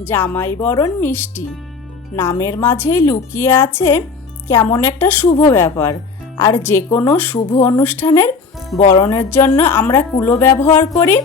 জামাই বরণ মিষ্টি। নামের মাঝেই লুকিয়ে আছে কেমন একটা শুভ ব্যাপার। আর যে কোনো শুভ অনুষ্ঠানের বরণের জন্য আমরা কুলো ব্যবহার করি।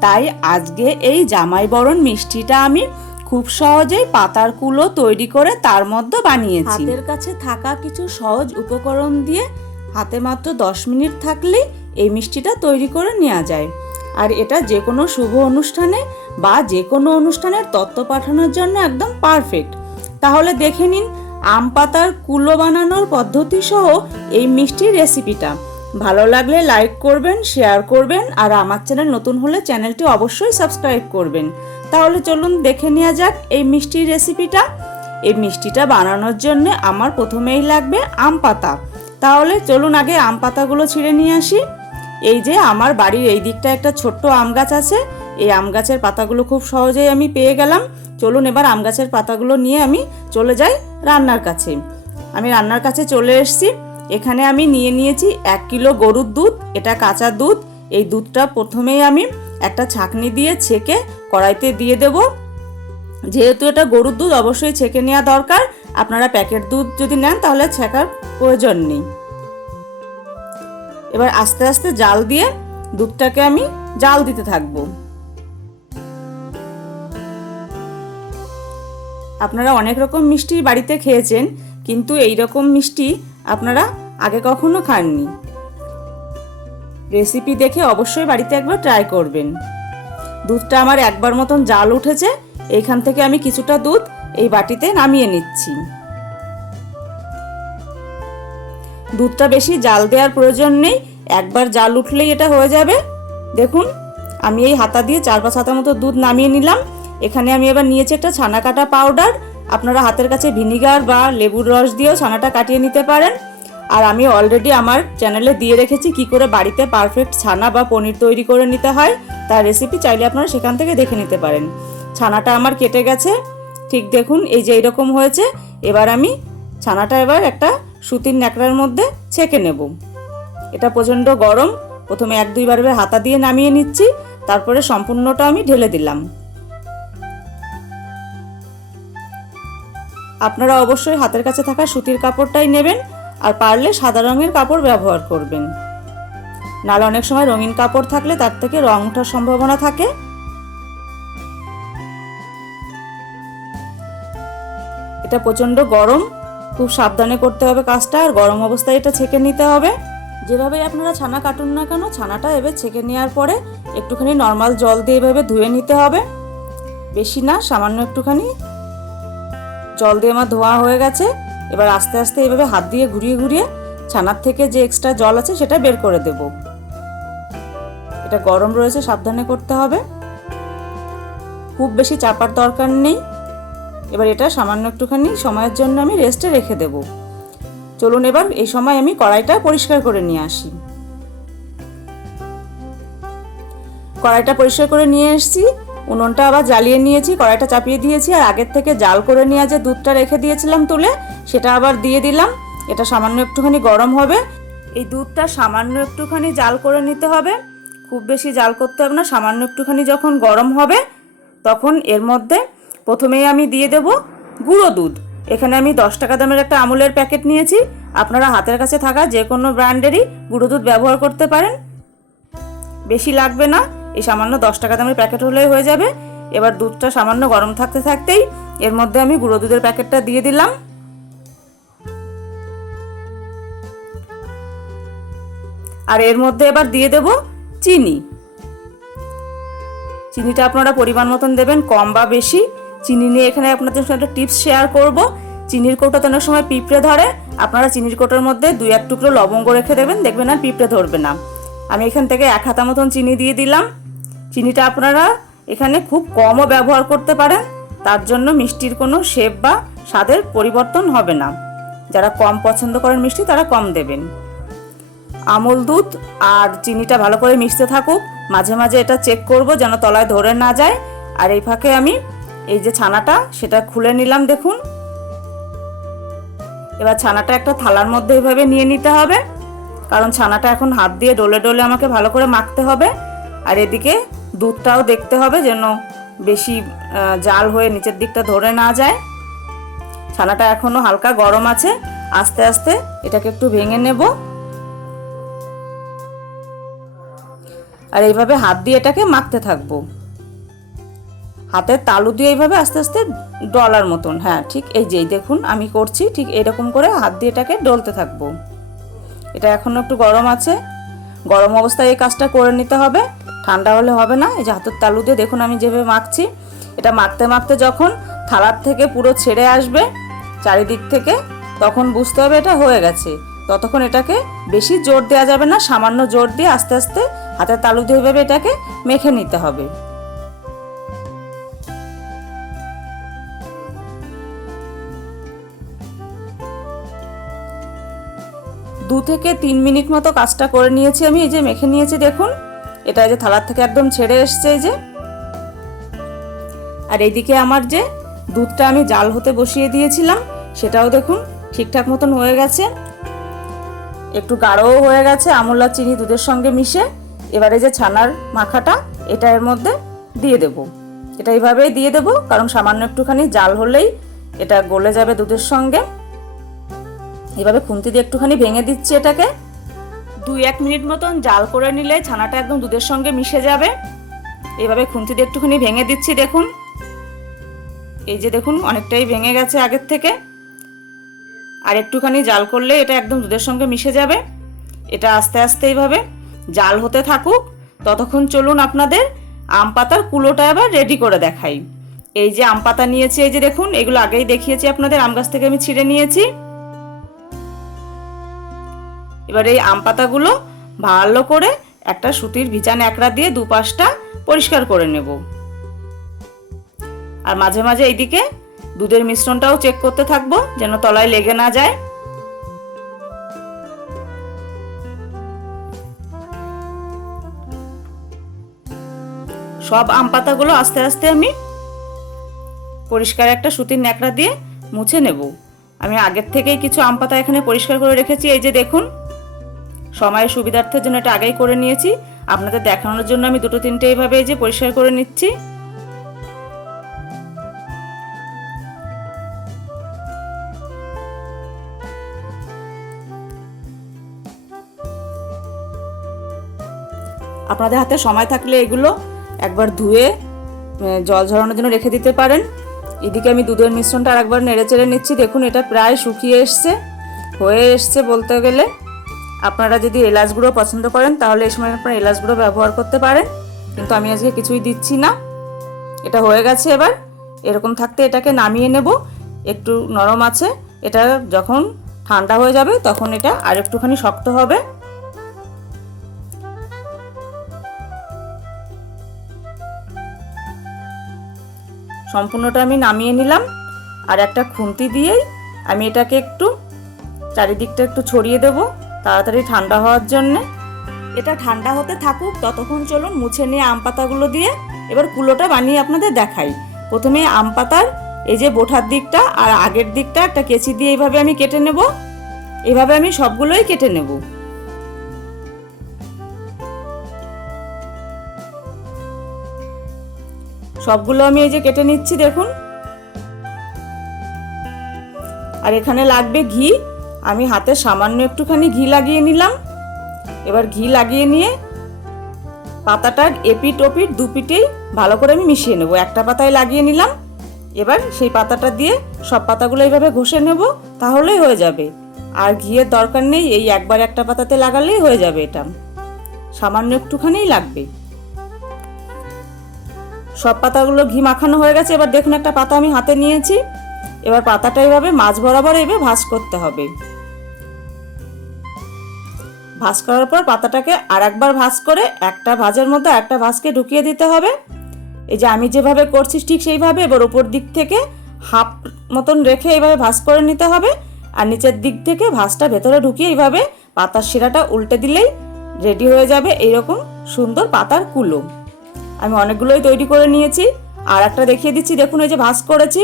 তাই আজকে এই জামাই বরণ মিষ্টিটা আমি খুব সহজেই পাতার কুলো তৈরি করে তার মধ্যে বানিয়েছি। হাতের কাছে থাকা কিছু সহজ উপকরণ দিয়ে হাতে মাত্র দশ মিনিট থাকলেই এই মিষ্টিটা তৈরি করে নেওয়া যায়। আর এটা যে কোনো শুভ অনুষ্ঠানে বা যে কোনো অনুষ্ঠানের তত্ত্ব পাঠানোর জন্য একদম পারফেক্ট। তাহলে দেখে নিন, আম পাতার কুলো বানানোর পদ্ধতি সহ এই মিষ্টির রেসিপিটা। ভালো লাগলে লাইক করবেন, শেয়ার করবেন, আর আমার চ্যানেল নতুন হলে চ্যানেলটি অবশ্যই সাবস্ক্রাইব করবেন। তাহলে চলুন দেখে নেওয়া যাক এই মিষ্টির রেসিপিটা। এই মিষ্টিটা বানানোর জন্য আমার প্রথমেই লাগবে আম পাতা। তাহলে চলুন আগে আম পাতাগুলো ছিঁড়ে নিয়ে আসি। এই যে আমার বাড়ির এই দিকটা একটা ছোট্ট আম গাছ আছে, এই আম গাছের পাতাগুলো খুব সহজেই আমি পেয়ে গেলাম। চলুন এবার আম গাছের পাতাগুলো নিয়ে আমি চলে যাই রান্নার কাছে। আমি রান্নার কাছে চলে এসেছি। এখানে আমি নিয়ে নিয়েছি এক কিলো গরুর দুধ, এটা কাঁচা দুধ। এই দুধটা প্রথমেই আমি একটা ছাঁকনি দিয়ে ছেঁকে কড়াইতে দিয়ে দেব। যেহেতু এটা গরুর দুধ, অবশ্যই ছেঁকে নেওয়া দরকার। আপনারা প্যাকেট দুধ যদি নেন, তাহলে ছেঁকার প্রয়োজন নেই। এবার আস্তে আস্তে জাল দিয়ে দুধটাকে আমি জাল দিতে থাকব। আপনারা অনেক রকম মিষ্টি বাড়িতে খেয়েছেন, কিন্তু এই রকম মিষ্টি আপনারা আগে কখনো খাননি। রেসিপি দেখে অবশ্যই বাড়িতে একবার ট্রাই করবেন। দুধটা আমার একবার মতন জাল উঠেছে, এইখান থেকে আমি কিছুটা দুধ এই বাটিতে নামিয়ে নিচ্ছি। দুধটা বেশি জাল দেওয়ার প্রয়োজন নেই। একবার জাল উঠলেই এটা হয়ে যাবে। দেখুন, আমি এই হাতা দিয়ে চার পাঁচ হাতা মতো দুধ নামিয়ে নিলাম। এখানে আমি এবার নিয়েছি একটা ছানা কাটা পাউডার। আপনারা হাতের কাছে ভিনিগার বা লেবুর রস দিয়েও ছানাটা কাটিয়ে নিতে পারেন। আর আমি অলরেডি আমার চ্যানেলে দিয়ে রেখেছি কি করে বাড়িতে পারফেক্ট ছানা বা পনির তৈরি করে নিতে হয়। তার রেসিপি চাইলে আপনারা সেখান থেকে দেখে নিতে পারেন। ছানাটা আমার কেটে গেছে। ঠিক দেখুন, এই যে এইরকম হয়েছে। এবার আমি ছানাটা এবার একটা সুতির ন্যাকড়ার মধ্যে ছেঁকে নেব। এটা প্রচণ্ড গরম। প্রথমে এক দুইবার হাতা দিয়ে নামিয়ে নিচ্ছি, তারপরে সম্পূর্ণটা আমি ঢেলে দিলাম। আপনারা অবশ্যই হাতের কাছে থাকা সুতির কাপড়টাই নেবেন আর পারলে সাদা রঙের কাপড় ব্যবহার করবেন। নাহলে অনেক সময় রঙিন কাপড় থাকলে তার থেকে রং ওঠার সম্ভাবনা থাকে। এটা প্রচণ্ড গরম। খুব সাবধানে করতে হবে কাজটা, আর গরম অবস্থায় এটা ছেঁকে নিতে হবে। যেভাবে আপনারা ছানা কাটুন না কেন, ছানাটা এবার ছেঁকে নেওয়ার পরে একটুখানি নর্মাল জল দিয়ে এভাবে ধুয়ে নিতে হবে। বেশি না, সামান্য একটুখানি। জল দিয়ে আমার ধোয়া হয়ে গেছে। এবার আস্তে আস্তে এভাবে হাত দিয়ে ঘুরিয়ে ঘুরিয়ে ছানার থেকে যে এক্সট্রা জল আছে সেটা বের করে দেব। এটা গরম রয়েছে, সাবধানে করতে হবে। খুব বেশি চাপার দরকার নেই। এবার এটা সামান্য একটুখানি সময়ের জন্য আমি রেস্টে রেখে দেব। চলুন এবার এই সময় আমি কড়াইটা পরিষ্কার করে নিয়ে আসি। কড়াইটা পরিষ্কার করে নিয়ে এসেছি, উনুনটা আবার জ্বালিয়ে নিয়েছি, কড়াইটা চাপিয়ে দিয়েছি, আর আগের থেকে জাল করে নিয়ে যে দুধটা রেখে দিয়েছিলাম তুলে, সেটা আবার দিয়ে দিলাম। এটা সামান্য একটুখানি গরম হবে। এই দুধটা সামান্য একটুখানি জাল করে নিতে হবে। খুব বেশি জাল করতে হবে না, সামান্য একটুখানি যখন গরম হবে, তখন এর মধ্যে প্রথমেই আমি দিয়ে দেব গুঁড়ো দুধ। এখানে আমি দশ টাকা দামের একটা আমুলের প্যাকেট নিয়েছি। আপনারা হাতের কাছে থাকা যে কোনো ব্র্যান্ডেরই গুঁড়ো দুধ ব্যবহার করতে পারেন। বেশি লাগবে না, এই সামান্য দশ টাকা দামের প্যাকেট হলেই হয়ে যাবে। এবার দুধটা সামান্য গরম থাকতে থাকতেই এর মধ্যে আমি গুঁড়ো দুধের প্যাকেটটা দিয়ে দিলাম। আর এর মধ্যে এবার দিয়ে দেব চিনি। চিনিটা আপনারা পরিমাণ মতন দেবেন, কম বা বেশি। চিনি নিয়ে এখানে আপনাদের সঙ্গে একটা টিপস শেয়ার করব। চিনির কৌটাতে অনেক সময় পিঁপড়ে ধরে। আপনারা চিনির কৌটার মধ্যে দুই এক টুকরো লবঙ্গ রেখে দেবেন, দেখবেন আর পিঁপড়ে ধরবে না। আমি এখান থেকে এক হাতা মতন চিনি দিয়ে দিলাম। চিনিটা আপনারা এখানে খুব কমও ব্যবহার করতে পারেন, তার জন্য মিষ্টির কোনো শেপ বা স্বাদের পরিবর্তন হবে না। যারা কম পছন্দ করেন মিষ্টি, তারা কম দেবেন। আমল দুধ আর চিনিটা ভালো করে মিশতে থাকুক। মাঝে মাঝে এটা চেক করব, যেন তলায় ধরে না যায়। আর এই ফাঁকে আমি এই যে ছানাটা, সেটা খুলে নিলাম দেখুন। এবার ছানাটা একটা থালার মধ্যে এইভাবে নিয়ে নিতে হবে, কারণ ছানাটা এখন হাত দিয়ে ডলে ডলে আমাকে ভালো করে মাখতে হবে। আর এদিকে দুধটাও দেখতে হবে যেন বেশি জাল হয়ে নিচের দিকটা ধরে না যায়। ছানাটা এখনও হালকা গরম আছে, আস্তে আস্তে এটাকে একটু ভেঙে নেব। আর এইভাবে হাত দিয়ে এটাকে মাখতে থাকব। হাতের তালু দিয়ে এইভাবে আস্তে আস্তে ডলার মতন। হ্যাঁ ঠিক এই যেই দেখুন, আমি করছি, ঠিক এরকম করে হাত দিয়ে এটাকে ডলতে থাকব। এটা এখনও একটু গরম আছে। গরম অবস্থায় এই কাজটা করে নিতে হবে। ঠান্ডা হলে হবে না। এই যে হাতের তালু দিয়ে দেখুন আমি যেভাবে মাখছি। এটা মাখতে মাখতে যখন থালার থেকে পুরো ছেড়ে আসবে চারিদিক থেকে, তখন বুঝতে হবে এটা হয়ে গেছে। ততক্ষণ এটাকে বেশি জোর দেওয়া যাবে না, সামান্য জোর দিয়ে আস্তে আস্তে হাতের তালু দিয়ে এভাবে এটাকে মেখে নিতে হবে। দু থেকে তিন মিনিট মতো কাজটা করে নিয়েছি আমি, এই যে মেখে নিয়েছি, দেখুন। এটা এই যে থালার থেকে একদম ছেড়ে এসছে, এই যে। আর এইদিকে আমার যে দুধটা আমি জাল হতে বসিয়ে দিয়েছিলাম, সেটাও দেখুন ঠিকঠাক মতন হয়ে গেছে। একটু গাঢ়ও হয়ে গেছে, আমুল চিনি দুধের সঙ্গে মিশে। এবারে যে ছানার মাখাটা, এটা এর মধ্যে দিয়ে দেব। এটা এইভাবেই দিয়ে দেব, কারণ সামান্য একটুখানি জাল হলেই এটা গলে যাবে দুধের সঙ্গে। এভাবে খুন্তি দিয়ে একটুখানি ভেঙে দিচ্ছি এটাকে। দুই এক মিনিট মতন জাল করে নিলে ছানাটা একদম দুধের সঙ্গে মিশে যাবে। এভাবে খুন্তি দিয়ে একটুখানি ভেঙে দিচ্ছি দেখুন। এই যে দেখুন, অনেকটাই ভেঙে গেছে আগের থেকে। আর একটুখানি জাল করলে এটা একদম দুধের সঙ্গে মিশে যাবে। এটা আস্তে আস্তে এইভাবে জাল হতে থাকুক। ততক্ষণ চলুন আপনাদের আম পাতার কুলোটা এবার রেডি করে দেখাই। এই যে আম পাতা নিয়েছি, এই যে দেখুন, এগুলো আগেই দেখিয়েছি আপনাদের, আম গাছ থেকে আমি ছিঁড়ে নিয়েছি। এবার এই আম পাতাগুলো ভালো করে একটা সুতির ভিজা ন্যাকড়া দিয়ে দুপাশটা পরিষ্কার করে নেব। আর মাঝে মাঝে এইদিকে দুধের মিশ্রণটাও চেক করতে থাকব, যেন তলায় লেগে না যায়। সব আম পাতাগুলো আস্তে আস্তে আমি পরিষ্কার একটা সুতির ন্যাকড়া দিয়ে মুছে নেব। আমি আগের থেকেই কিছু আম পাতা এখানে পরিষ্কার করে রেখেছি, এই যে দেখুন। সময়ের সুবিধার্থের জন্য এটা আগেই করে নিয়েছি। আপনাদের দেখানোর জন্য আমি দুটো তিনটে এইভাবে এই যে পরিষ্কার করে নিচ্ছি। আপনাদের হাতে সময় থাকলে এগুলো একবার ধুয়ে জল ঝরানোর জন্য রেখে দিতে পারেন। এদিকে আমি দুধের মিশ্রণটা আর একবার নেড়ে চেড়ে নিচ্ছি। দেখুন, এটা প্রায় শুকিয়ে এসছে। হয়ে এসছে বলতে গেলে। আপনারা যদি এলাচ গুঁড়ো পছন্দ করেন, তাহলে এই সময় আপনারা এলাচ গুঁড়ো ব্যবহার করতে পারেন। কিন্তু আমি আজকে কিছুই দিচ্ছি না। এটা হয়ে গেছে এবার। এরকম থাকতে এটাকে নামিয়ে নেব। একটু নরম আছে। এটা যখন ঠান্ডা হয়ে যাবে, তখন এটা আর একটুখানি শক্ত হবে। সম্পূর্ণটা আমি নামিয়ে নিলাম। আর একটা খুন্তি দিয়েই আমি এটাকে একটু চারিদিকটা একটু ছড়িয়ে দেব। তাড়াতাড়ি ঠান্ডা হওয়ার জন্যে। এটা ঠান্ডা হতে থাকুক, ততক্ষণ চলুন মুছে নিয়ে আম পাতাগুলো দিয়ে এবার কুলোটা বানিয়ে আপনাদের দেখাই। প্রথমে আম পাতার এই যে বোঠার দিকটা আর আগের দিকটা একটা কেচি দিয়ে এইভাবে আমি কেটে নেব। এভাবে আমি সবগুলোই কেটে নেব। সবগুলো আমি এই যে কেটে নিচ্ছি, দেখুন। আর এখানে লাগবে ঘি। আমি হাতে সামান্য একটুখানি ঘি লাগিয়ে নিলাম। এবার ঘি লাগিয়ে নিয়ে পাতাটার এপিট ওপিট দু পিটেই ভালো করে আমি মিশিয়ে নেব। একটা পাতায় লাগিয়ে নিলাম। এবার সেই পাতাটা দিয়ে সব পাতাগুলো এইভাবে ঘষে নেব, তাহলেই হয়ে যাবে। আর ঘিয়ের দরকার নেই, এই একবার একটা পাতাতে লাগালেই হয়ে যাবে এটা। সামান্য একটুখানিই লাগবে। সব পাতাগুলো ঘি মাখানো হয়ে গেছে, এবার দেখুন একটা পাতা আমি হাতে নিয়েছি। এবার পাতাটা এইভাবে মাছ বরাবর এভাবে ভাঁজ করতে হবে। ভাঁজ করার পর পাতাটাকে আর একবার ভাঁজ করে একটা ভাঁজের মধ্যে একটা ভাঁজকে ঢুকিয়ে দিতে হবে। এই যে আমি যেভাবে করছি ঠিক সেইভাবে এবার ওপর দিক থেকে হাফ মতন রেখে এইভাবে ভাঁজ করে নিতে হবে আর নিচের দিক থেকে ভাঁজটা ভেতরে ঢুকিয়ে এইভাবে পাতার শিরাটা উল্টে দিলেই রেডি হয়ে যাবে এইরকম সুন্দর পাতার কুলো আমি অনেকগুলোই তৈরি করে নিয়েছি। আর একটা দেখিয়ে দিচ্ছি, দেখুন এই যে ভাঁজ করেছি।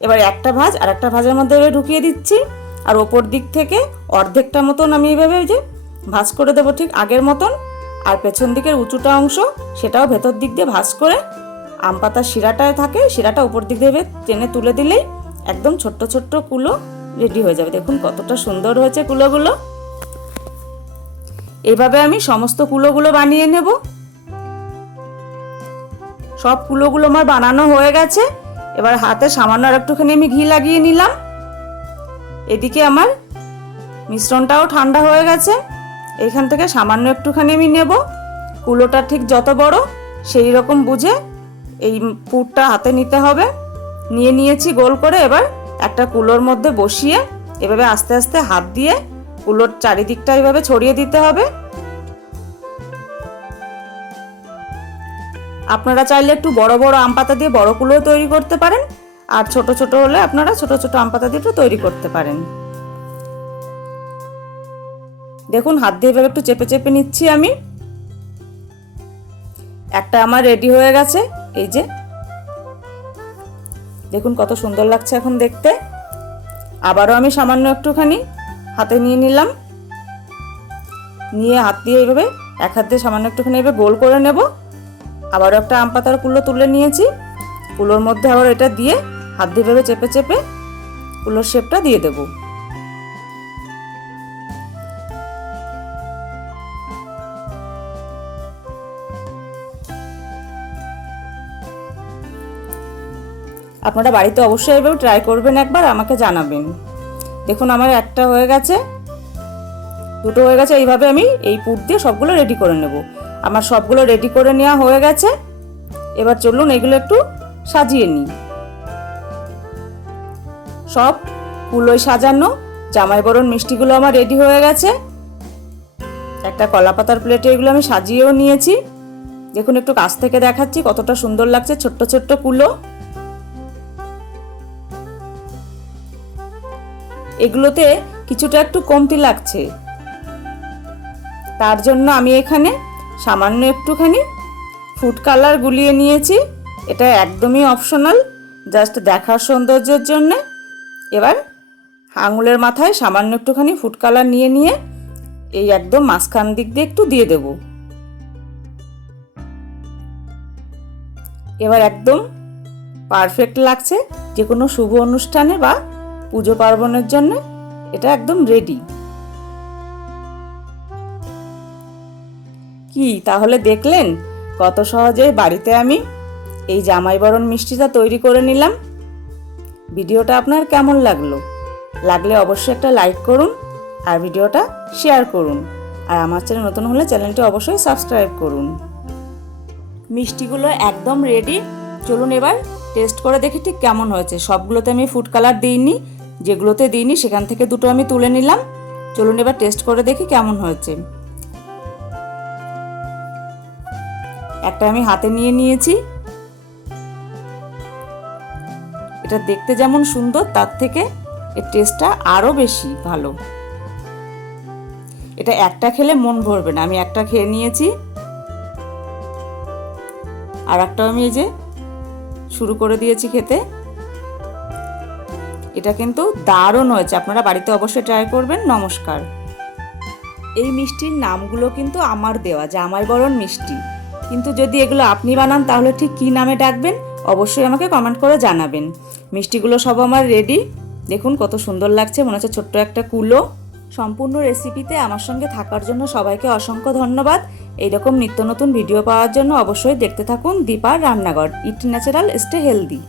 এবার একটা ভাঁজ আর একটা ভাঁজের মধ্যে ঢুকিয়ে দিচ্ছি। আর ওপর দিক থেকে অর্ধেকটা মতন আমি এইভাবে এই যে ভাঁজ করে দেবো ঠিক আগের মতন। আর পেছন দিকের উঁচুটা অংশ, সেটাও ভেতর দিক দিয়ে ভাঁজ করে। আম পাতার শিরাটায় থাকে, শিরাটা উপর দিক দিয়ে টেনে তুলে দিলেই একদম ছোট্ট ছোট্ট কুলো রেডি হয়ে যাবে। দেখুন কতটা সুন্দর হয়েছে কুলোগুলো। এইভাবে আমি সমস্ত কুলোগুলো বানিয়ে নেব। সব কুলোগুলো আমার বানানো হয়ে গেছে। এবার হাতে সামান্য আর একটুখানি আমি ঘি লাগিয়ে নিলাম। এদিকে আমার মিশ্রণটাও ঠান্ডা হয়ে গেছে। এইখান থেকে সামান্য একটুখানি আমি নেব। কুলোটা ঠিক যত বড়, সেই রকম বুঝে এই পুরটা হাতে নিতে হবে। নিয়ে নিয়েছি গোল করে এবার একটা কুলোর মধ্যে বসিয়ে এভাবে আস্তে আস্তে হাত দিয়ে কুলোর চারিদিকটা এইভাবে ছড়িয়ে দিতে হবে। আপনারা চাইলে একটু বড় বড় আম পাতা দিয়ে বড় কুলো তৈরি করতে পারেন, আর ছোট ছোট হলে আপনারা ছোট ছোট আম পাতা দিয়ে তৈরি করতে পারেন। দেখুন, হাত দিয়ে এভাবে একটু চেপে চেপে নিচ্ছি আমি। একটা আমার রেডি হয়ে গেছে, এই যে। দেখুন, কত সুন্দর লাগছে এখন দেখতে। আবারও আমি সামান্য একটুখানি হাতে নিয়ে নিলাম। নিয়ে হাত দিয়ে এইভাবে এক হাত দিয়ে সামান্য একটুখানি এভাবে গোল করে নেব। আবারও একটা আম পাতার কুলো তুলে নিয়েছি। কুলোর মধ্যে আবার এটা দিয়ে হাত দিয়ে এভাবে চেপে চেপে কুলোর শেপটা দিয়ে দেবো। আপনারা বাড়িতে অবশ্যই এভাবে ট্রাই করবেন একবার, আমাকে জানাবেন। দেখুন, আমার একটা হয়ে গেছে, দুটো হয়ে গেছে, এইভাবে আমি এই পুর দিয়ে সবগুলো রেডি করে নেব। আমার সবগুলো রেডি করে নেওয়া হয়ে গেছে। এবার চলুন, এগুলো একটু সাজিয়ে নিই। সব কুলোয় সাজানো, জামাই বরণ মিষ্টিগুলো আমার রেডি হয়ে গেছে। একটা কলা পাতার প্লেটে এগুলো আমি সাজিয়েও নিয়েছি। দেখুন, একটু কাছ থেকে দেখাচ্ছি কতটা সুন্দর লাগছে, ছোট্ট ছোট্ট কুলো। এগুলোতে কিছুটা একটু কমতি লাগছে। তার জন্য আমি এখানে সামান্য একটুখানি ফুড কালার গুলিয়ে নিয়েছি। এটা একদমই অপশনাল, জাস্ট দেখার সৌন্দর্যের জন্যে। এবার আঙুলের মাথায় সামান্য একটুখানি ফুড কালার নিয়ে নিয়ে এই একদম মাঝখান দিক দিয়ে একটু দিয়ে দেব। এবার একদম পারফেক্ট লাগছে, যে কোনো শুভ অনুষ্ঠানে বা পুজো পার্বণের জন্য এটা একদম রেডি কি, তাহলে দেখলেন কত সহজে বাড়িতে আমি এই জামাই বরণ মিষ্টিটা তৈরি করে নিলাম। ভিডিওটা আপনার কেমন লাগল? লাগলে অবশ্যই একটা লাইক করুন আর ভিডিওটা শেয়ার করুন। আর আমার চ্যানেল নতুন হলে চ্যানেলটি অবশ্যই সাবস্ক্রাইব করুন। মিষ্টিগুলো একদম রেডি চলুন এবার টেস্ট করে দেখি ঠিক কেমন হয়েছে। সবগুলোতে আমি ফুড কালার দিইনি। যেগুলোতে দিইনি সেখান থেকে দুটো আমি তুলে নিলাম। চলুন এবার টেস্ট করে দেখি কেমন হয়েছে। একটা আমি হাতে নিয়ে নিয়েছি। এটা দেখতে যেমন সুন্দর, তার থেকে এর টেস্টটা আরও বেশি ভালো। এটা একটা খেলে মন ভরবে না, আমি একটা খেয়ে নিয়েছি। আর একটা আমি এই যে শুরু করে দিয়েছি খেতে। এটা কিন্তু দারুণ হয়েছে। আপনারা বাড়িতে অবশ্যই ট্রাই করবেন। নমস্কার। এই মিষ্টির নামগুলো কিন্তু আমার দেওয়া জামাই বরণ মিষ্টি। কিন্তু যদি এগুলো আপনি বানান, তাহলে ঠিক কী নামে ডাকবেন? অবশ্যই আমাকে কমেন্ট করে জানাবেন। মিষ্টিগুলো সব আমার রেডি দেখুন কত সুন্দর লাগছে। মনে হচ্ছে ছোট্ট একটা কুলো। সম্পূর্ণ রেসিপিতে আমার সঙ্গে থাকার জন্য সবাইকে অসংখ্য ধন্যবাদ। এইরকম নিত্য নতুন ভিডিও পাওয়ার জন্য অবশ্যই দেখতে থাকুন দীপার রান্নাঘর। ইট ন্যাচারাল স্টে হেলদি